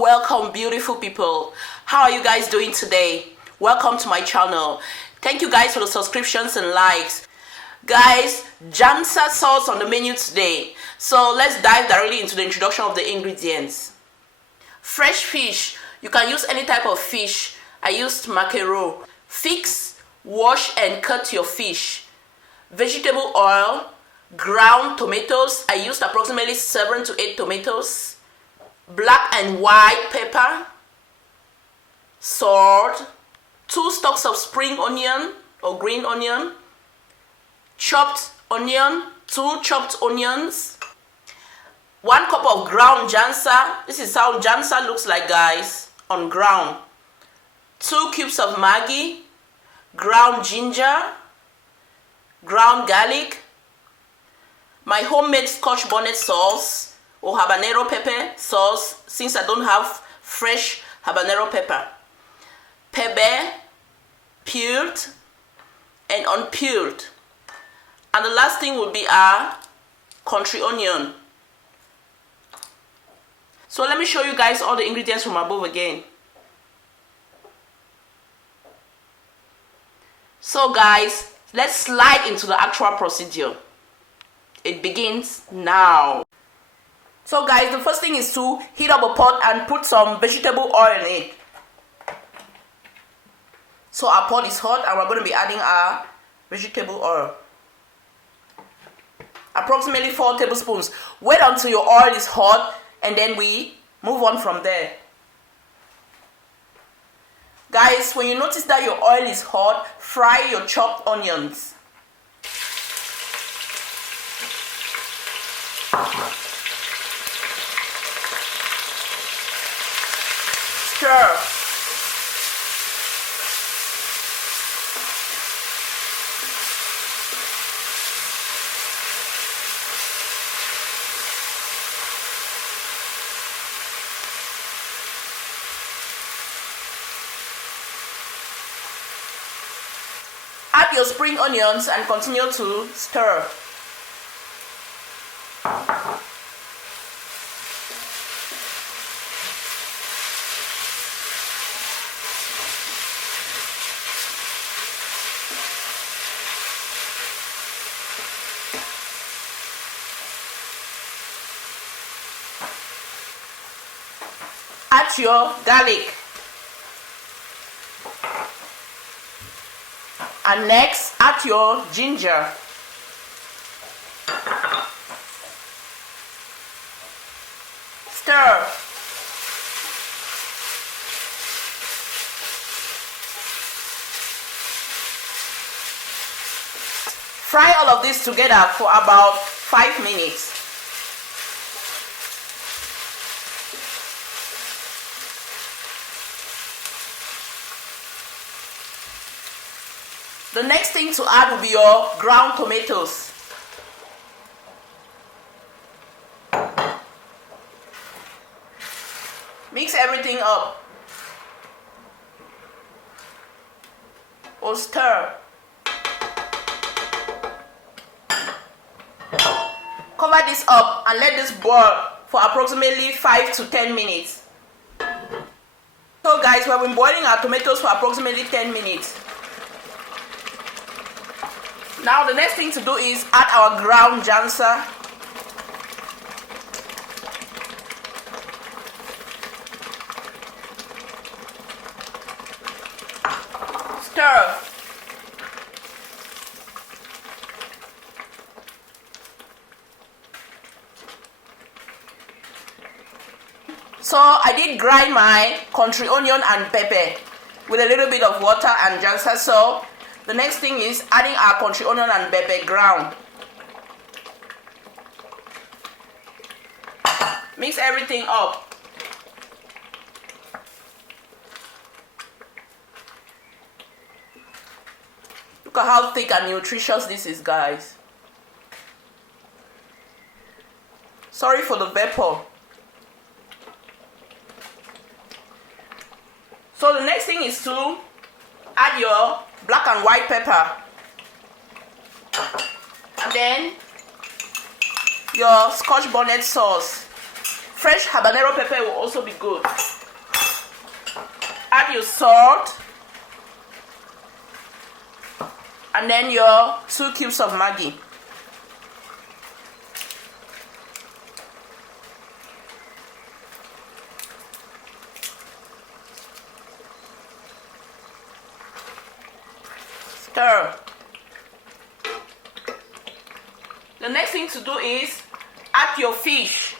Welcome beautiful people. How are you guys doing today? Welcome to my channel. Thank you guys for the subscriptions and likes. Guys, Njangsa sauce on the menu today. So let's dive directly into the introduction of the ingredients. Fresh fish. You can use any type of fish. I used mackerel. Fix, wash and cut your fish. Vegetable oil. Ground tomatoes. I used approximately 7 to 8 tomatoes. Black and white pepper. Salt. 2 stalks of spring onion or green onion. Chopped onion. 2 chopped onions. 1 cup of ground Njangsa. This is how Njangsa looks like, guys, on ground. 2 cubes of Maggi. Ground ginger. Ground garlic. My homemade Scotch bonnet sauce or habanero pepper sauce, since I don't have fresh habanero pepper. Pepper, peeled and unpeeled. And the last thing will be our country onion. So let me show you guys all the ingredients from above again. So guys, let's slide into the actual procedure. It begins now. So guys, the first thing is to heat up a pot and put some vegetable oil in it. So our pot is hot and we're going to be adding our vegetable oil. Approximately 4 tablespoons. Wait until your oil is hot and then we move on from there. Guys, when you notice that your oil is hot, fry your chopped onions. Stir. Add your spring onions and continue to stir. Add your garlic. And next, add your ginger. Stir. Fry all of this together for about 5 minutes. The next thing to add will be your ground tomatoes. Mix everything up. Or stir. Cover this up and let this boil for approximately 5 to 10 minutes. So guys, we have been boiling our tomatoes for approximately 10 minutes. Now the next thing to do is add our ground Njangsa. Stir. So I did grind my country onion and pepper with a little bit of water and Njangsa. So the next thing is adding our country onion and pepper ground. Mix everything up. Look at how thick and nutritious this is, guys. Sorry for the vapor. So the next thing is to add your black and white pepper. And then your Scotch bonnet sauce. Fresh habanero pepper will also be good. Add your salt. And then your 2 cubes of Maggi. Stir. The next thing to do is add your fish.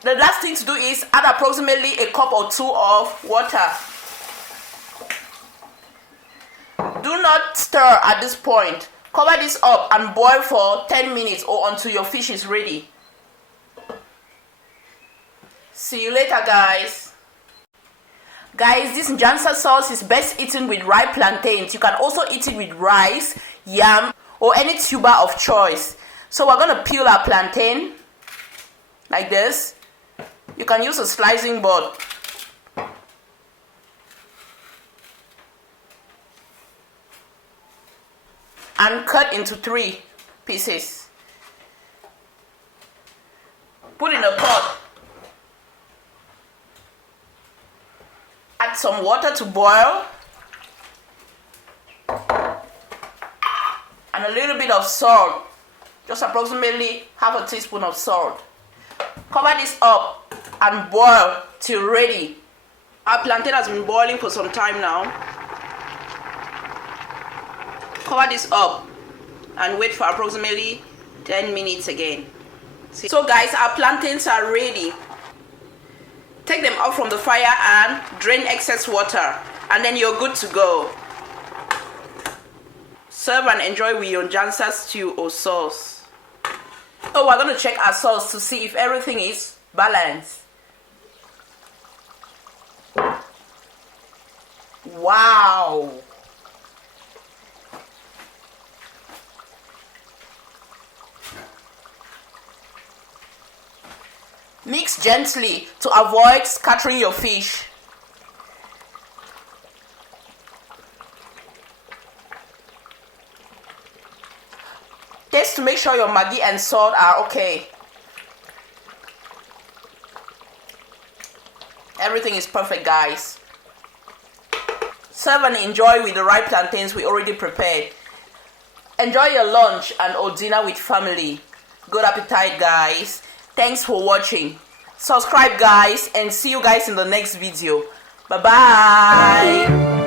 The last thing to do is add approximately a cup or 2 of water. Do not stir at this point. Cover this up and boil for 10 minutes or until your fish is ready. See you later, guys. Guys, this Njangsa sauce is best eaten with ripe plantains. You can also eat it with rice, yam, or any tuber of choice. So we're going to peel our plantain like this. You can use a slicing board. And cut into 3 pieces. Put in a pot. Add some water to boil. And a little bit of salt. Just approximately half a teaspoon of salt. Cover this up and boil till ready. Our plantain has been boiling for some time now. Cover this up and wait for approximately 10 minutes again. So guys, our plantains are ready. Take them out from the fire and drain excess water, and then you're good to go. Serve and enjoy with your Njangsa stew or sauce. So we're going to check our sauce to see if everything is balanced. Wow! Mix gently to avoid scattering your fish. Taste to make sure your Maggi and salt are okay. Everything is perfect, guys. Serve and enjoy with the ripe plantains we already prepared. Enjoy your lunch and or dinner with family. Good appetite, guys. Thanks for watching. Subscribe, guys, and see you guys in the next video. Bye bye.